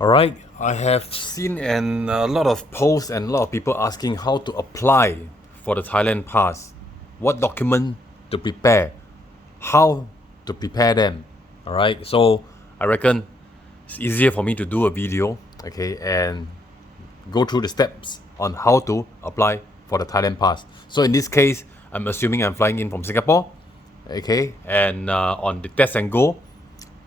Alright, I have seen a lot of posts and a lot of people asking how to apply for the Thailand Pass, what document to prepare, how to prepare them. Alright, so I reckon it's easier for me to do a video, okay, and go through the steps on how to apply for the Thailand Pass. So in this case, I'm assuming I'm flying in from Singapore, okay, and on the test and go,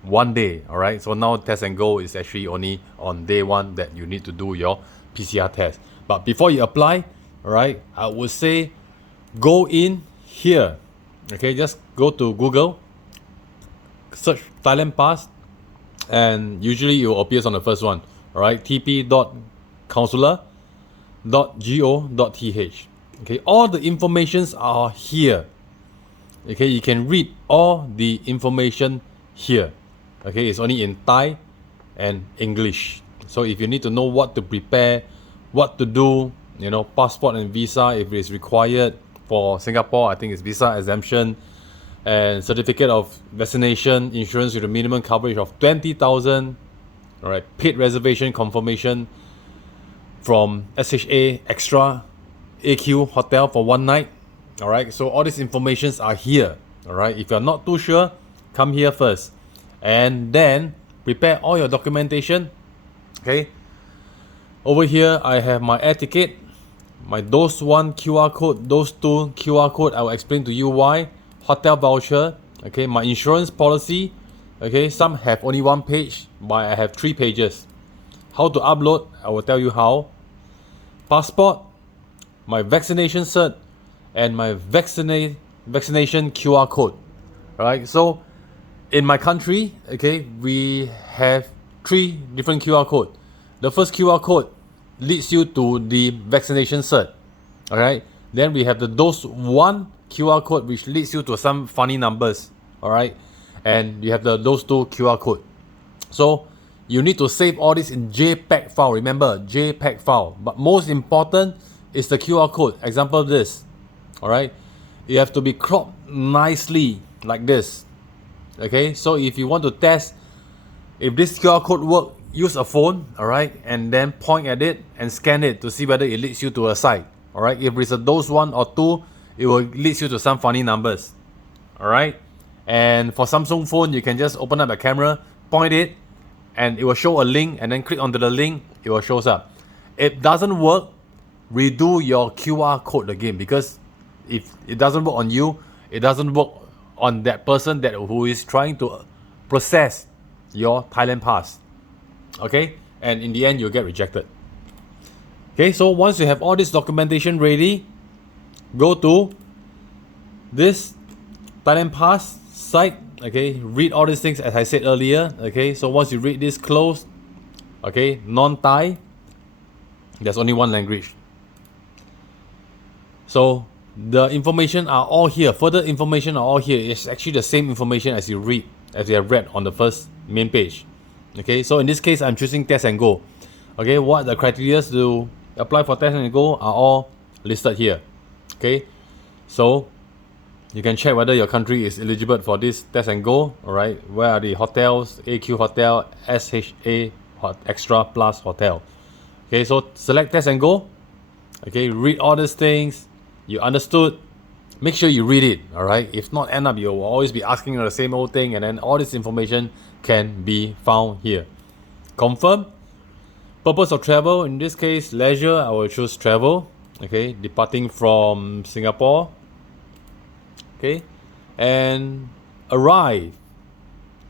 1 day. All right, so now test and go is actually only on day one that you need to do your PCR test. But before you apply, all right, I would say go in here. Okay, just go to Google, search Thailand Pass, and usually it will appear on the first one. All right, tp.consular.go.th. Okay, all the informations are here. Okay, you can read all the information here. Okay, it's only in Thai and English. So if you need to know what to prepare, what to do, passport and visa if it's required. For Singapore, I think it's visa exemption and certificate of vaccination, insurance with a minimum coverage of 20,000. All right, paid reservation confirmation from SHA Extra AQ Hotel for 1 night. All right, so all these informations are here. All right, if you're not too sure, come here first and then prepare all your documentation. Okay, over here I have my air ticket, my dose 1 QR code, dose 2 QR code. I will explain to you why. Hotel voucher, okay, my insurance policy. Okay, some have only 1 page, but I have 3 pages. How to upload, I will tell you how. Passport, my vaccination cert, and my vaccination QR code. Alright, so in my country, okay, we have 3 different QR code. The first QR code leads you to the vaccination cert. Alright, then we have the dose 1 QR code, which leads you to some funny numbers. Alright, and you have the dose 2 QR code. So you need to save all this in JPEG file. Remember, JPEG file. But most important is the QR code. Example this. Alright, you have to be cropped nicely like this. Okay, so if you want to test if this QR code work, use a phone, alright, and then point at it and scan it to see whether it leads you to a site. Alright, if it's a dose 1 or 2, it will lead you to some funny numbers. Alright, and for Samsung phone, you can just open up the camera, point it, and it will show a link, and then click onto the link, it will show up. If it doesn't work, redo your QR code again, because if it doesn't work on you, it doesn't work on that person who is trying to process your Thailand Pass. Okay, and in the end you'll get rejected. Okay, so once you have all this documentation ready, go to this Thailand Pass site. Okay, read all these things as I said earlier. Okay, so once you read this, close. Okay, non-Thai, there's only 1 language. So the information are all here. Further information are all here. It's actually the same information as you have read on the first main page. Okay, so in this case, I'm choosing test and go. Okay, what the criteria to apply for test and go are all listed here. Okay, so you can check whether your country is eligible for this test and go. All right, where are the hotels? AQ Hotel, SHA Extra Plus Hotel. Okay, so select test and go. Okay, read all these things. You understood? Make sure you read it. All right. If not, end up you will always be asking the same old thing, and then all this information can be found here. Confirm. Purpose of travel, in this case, leisure. I will choose travel. Okay, departing from Singapore. Okay, and arrive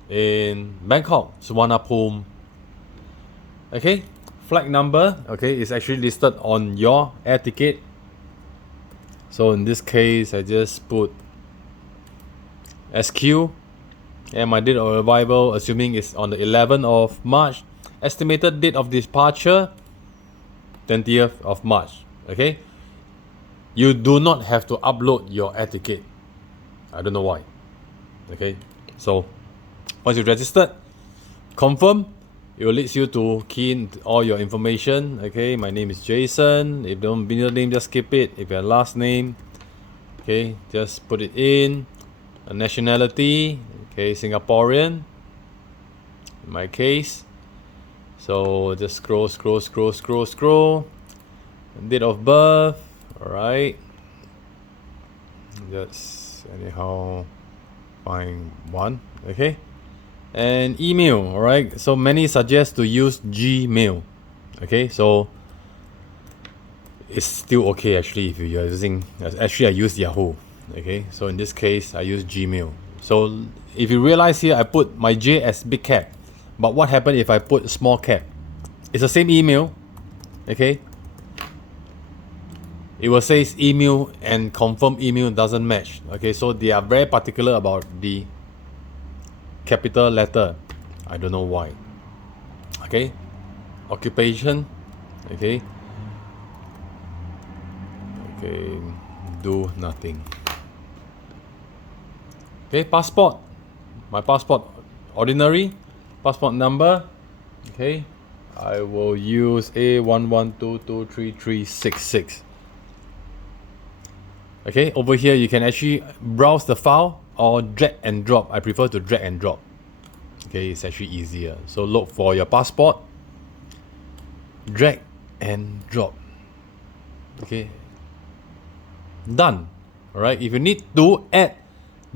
in Bangkok, Suvarnabhumi. Okay, flight number. Okay, is actually listed on your air ticket. So in this case, I just put SQ, and my date of arrival, assuming it's on the 11th of March. Estimated date of departure, 20th of March. Okay, you do not have to upload your air ticket. I don't know why. Okay, so once you've registered, confirm. It will lead you to key in all your information. Okay, my name is Jason. If you don't middle name, just skip it. If your last name, okay, just put it in. A nationality, okay, Singaporean. In my case, So just scroll. Date of birth, alright. Just anyhow find one, okay. And email, alright. So many suggest to use Gmail, okay. So it's still okay actually if you're using, actually I use Yahoo, okay. So in this case I use Gmail. So if you realize here I put my J as big cap, but what happened if I put small cap? It's the same email, okay. It will say email and confirm email doesn't match, okay. So they are very particular about the capital letter. I don't know why, okay. Occupation, okay. Do nothing. Okay, passport. My passport, ordinary. Passport number, okay. I will use A11223366. Okay, over here you can actually browse the file or drag and drop. I prefer to drag and drop. Okay, it's actually easier. So look for your passport, drag and drop. Okay, done. Alright, if you need to add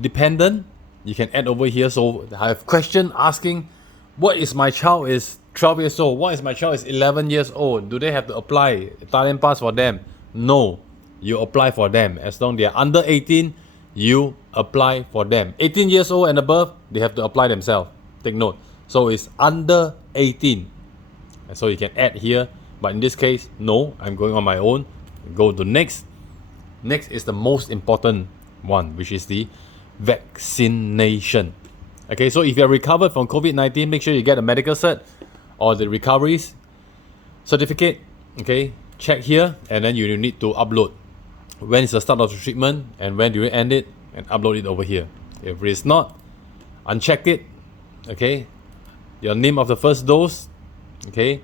dependent, you can add over here. So I have question asking, what is my child is 12 years old? What is my child is 11 years old? Do they have to apply Thailand Pass for them? No, you apply for them. As long as they are under 18, you apply for them. 18 years old and above, they have to apply themselves. Take note. So it's under 18. And so you can add here. But in this case, no, I'm going on my own. Go to next. Next is the most important one, which is the vaccination. Okay, so if you're recovered from COVID-19, make sure you get a medical cert or the recoveries certificate. Okay, check here, and then you need to upload when is the start of the treatment and when do you end it, and upload it over here. If it is not, uncheck it. Okay, your name of the first dose. Okay,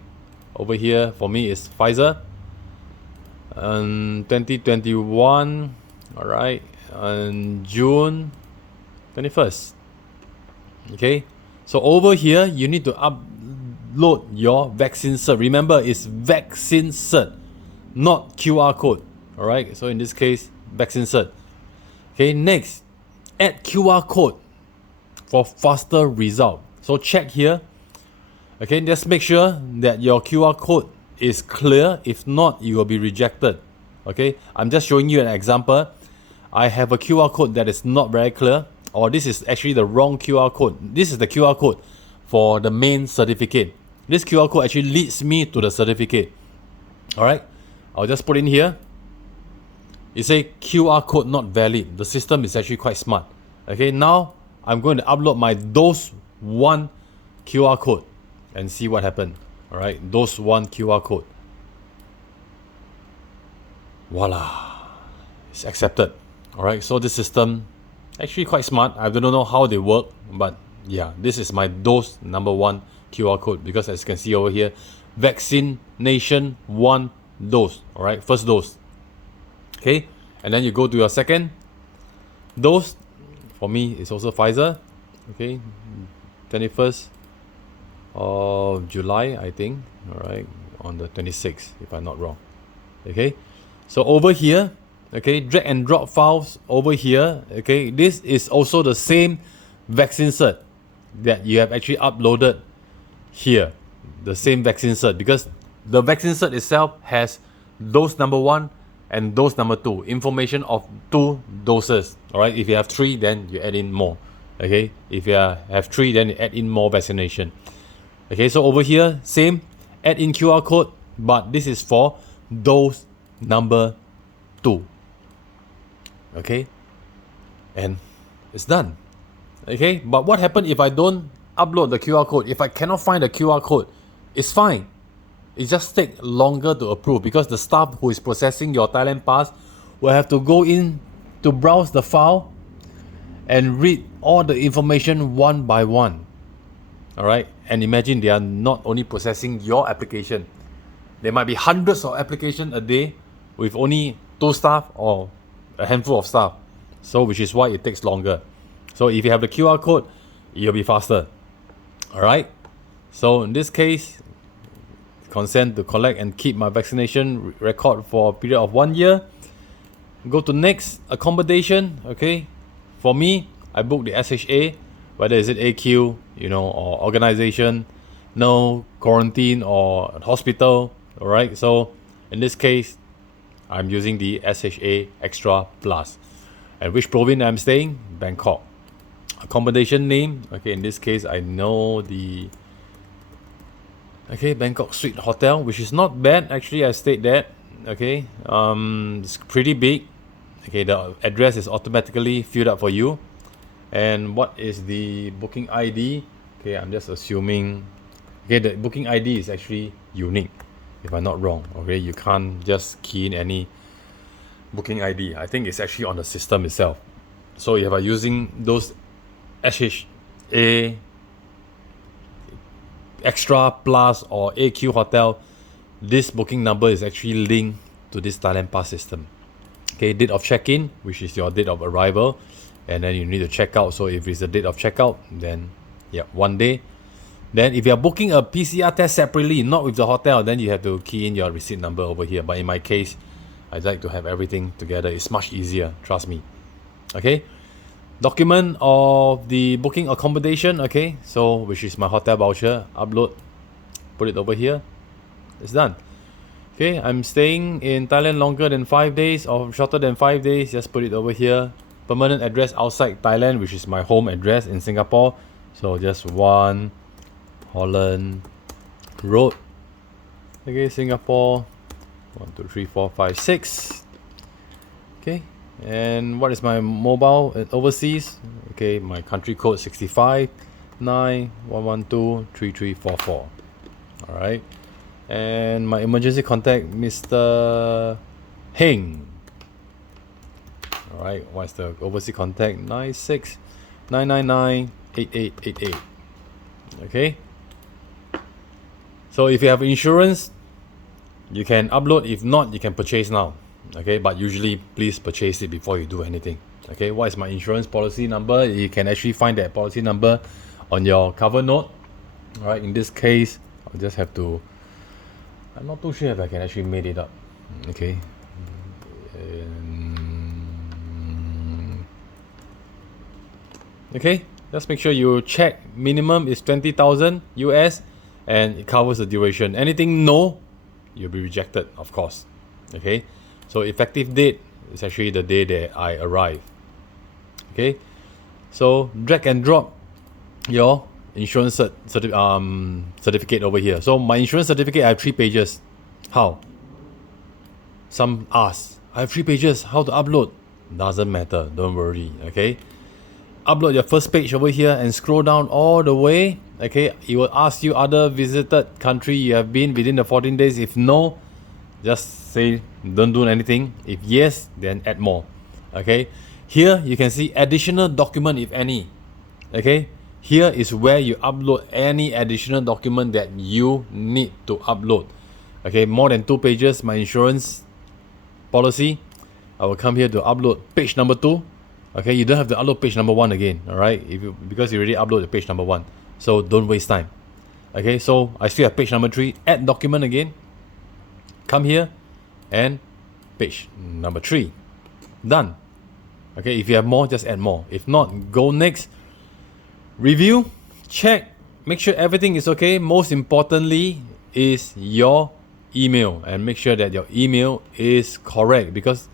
over here for me is Pfizer. 2021. All right, on June 21st. Okay, so over here you need to upload your vaccine cert. Remember, it's vaccine cert, not QR code. All right, so in this case, vaccine cert. Okay, next, add QR code for faster result. So check here. Okay, just make sure that your QR code is clear. If not, you will be rejected. Okay, I'm just showing you an example. I have a QR code that is not very clear, or this is actually the wrong QR code. This is the QR code for the main certificate. This QR code actually leads me to the certificate. Alright, I'll just put in here. It says QR code not valid. The system is actually quite smart. Okay, now I'm going to upload my dose 1 QR code and see what happened. Alright, dose 1 QR code. Voila, it's accepted. Alright, so this system actually quite smart. I don't know how they work, but yeah, this is my dose number 1 QR code, because as you can see over here, vaccination 1 dose. Alright, first dose. Okay, and then you go to your second dose. For me, it's also Pfizer. Okay, 21st of July, I think. Alright, on the 26th, if I'm not wrong. Okay, so over here, okay, drag and drop files over here. Okay, this is also the same vaccine cert that you have actually uploaded here. The same vaccine cert, because the vaccine cert itself has dose number 1 and dose number 2, information of 2 doses. Alright, if you have 3, then you add in more. Okay, if you have 3, then you add in more vaccination. Okay, so over here, same, add in QR code, but this is for dose number 2. Okay, and it's done. Okay, but what happens if I don't upload the QR code? If I cannot find the QR code, it's fine. It just takes longer to approve, because the staff who is processing your Thailand Pass will have to go in to browse the file and read all the information one by one. Alright, and imagine they are not only processing your application. There might be hundreds of applications a day with only 2 staff or a handful of staff. So which is why it takes longer. So if you have the QR code, you'll be faster. Alright, so in this case, consent to collect and keep my vaccination record for a period of 1 year. Go to next, accommodation. Okay, for me, I booked the SHA, whether is it AQ, or organization, no quarantine or hospital. All right, so in this case, I'm using the SHA Extra Plus. And which province I'm staying? Bangkok. Accommodation name, okay, in this case I know the Bangkok Suite Hotel, which is not bad actually. I stayed there. Okay, it's pretty big. Okay, the address is automatically filled up for you. And what is the booking ID? Okay, I'm just assuming. Okay, the booking ID is actually unique, if I'm not wrong. Okay, you can't just key in any booking ID. I think it's actually on the system itself. So if I'm using those SHA Extra Plus or AQ Hotel, this booking number is actually linked to this Thailand Pass system. Okay, date of check-in, which is your date of arrival, and then you need to check out. So if it's the date of checkout, then 1 day. Then if you're booking a PCR test separately, not with the hotel, then you have to key in your receipt number over here. But in my case, I'd like to have everything together. It's much easier, trust me. Okay, document of the booking accommodation. Okay, so which is my hotel voucher. Upload, put it over here. It's done. Okay, I'm staying in Thailand longer than 5 days or shorter than 5 days. Just put it over here. Permanent address outside Thailand, which is my home address in Singapore. So just 1 Holland Road. Okay, Singapore. 1, 2, 3, 4, 5, 6. Okay, and what is my mobile overseas? Okay, my country code 65 9 112 3344. All right, and my emergency contact, Mr. Heng. All right, what's the overseas contact? 96 999 8888. Okay, so if you have insurance, you can upload. If not, you can purchase now. Okay, but usually please purchase it before you do anything. Okay, what is my insurance policy number? You can actually find that policy number on your cover note. All right, in this case, I'll just have to, I'm not too sure if I can actually made it up. Okay, okay, just make sure you check. Minimum is 20,000 US, and it covers the duration. Anything no, you'll be rejected, of course. Okay, so effective date is actually the day that I arrive. Okay, so drag and drop your insurance certificate over here. So my insurance certificate, I have 3 pages. How? Some ask, I have 3 pages, how to upload? Doesn't matter, don't worry. Okay, upload your first page over here and scroll down all the way. Okay, it will ask you other visited country you have been within the 14 days. If no, just say don't do anything. If yes, then add more. Okay, here you can see additional document, if any. Okay, here is where you upload any additional document that you need to upload. Okay, more than 2 pages, my insurance policy, I will come here to upload page number 2. Okay, you don't have to upload page number 1 again. All right, because you already uploaded page number 1. So don't waste time. Okay, so I still have page number 3. Add document again. Come here and page number 3. Done. Okay, if you have more, just add more. If not, go next. Review, check, make sure everything is okay. Most importantly is your email, and make sure that your email is correct, because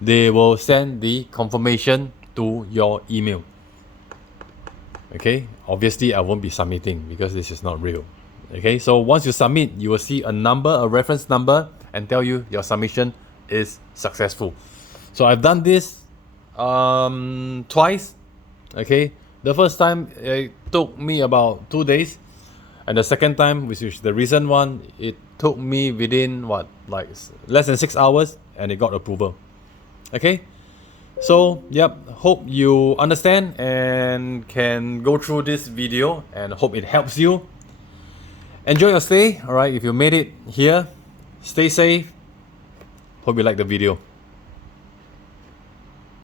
they will send the confirmation to your email. Okay, obviously I won't be submitting because this is not real. Okay, so once you submit, you will see a number, a reference number, and tell you your submission is successful. So I've done this twice. Okay, the first time it took me about 2 days, and the second time, which is the recent one, it took me within less than 6 hours, and it got approval. Okay, so yep, hope you understand and can go through this video, and hope it helps you. Enjoy your stay. All right, if you made it here, stay safe. Hope you like the video.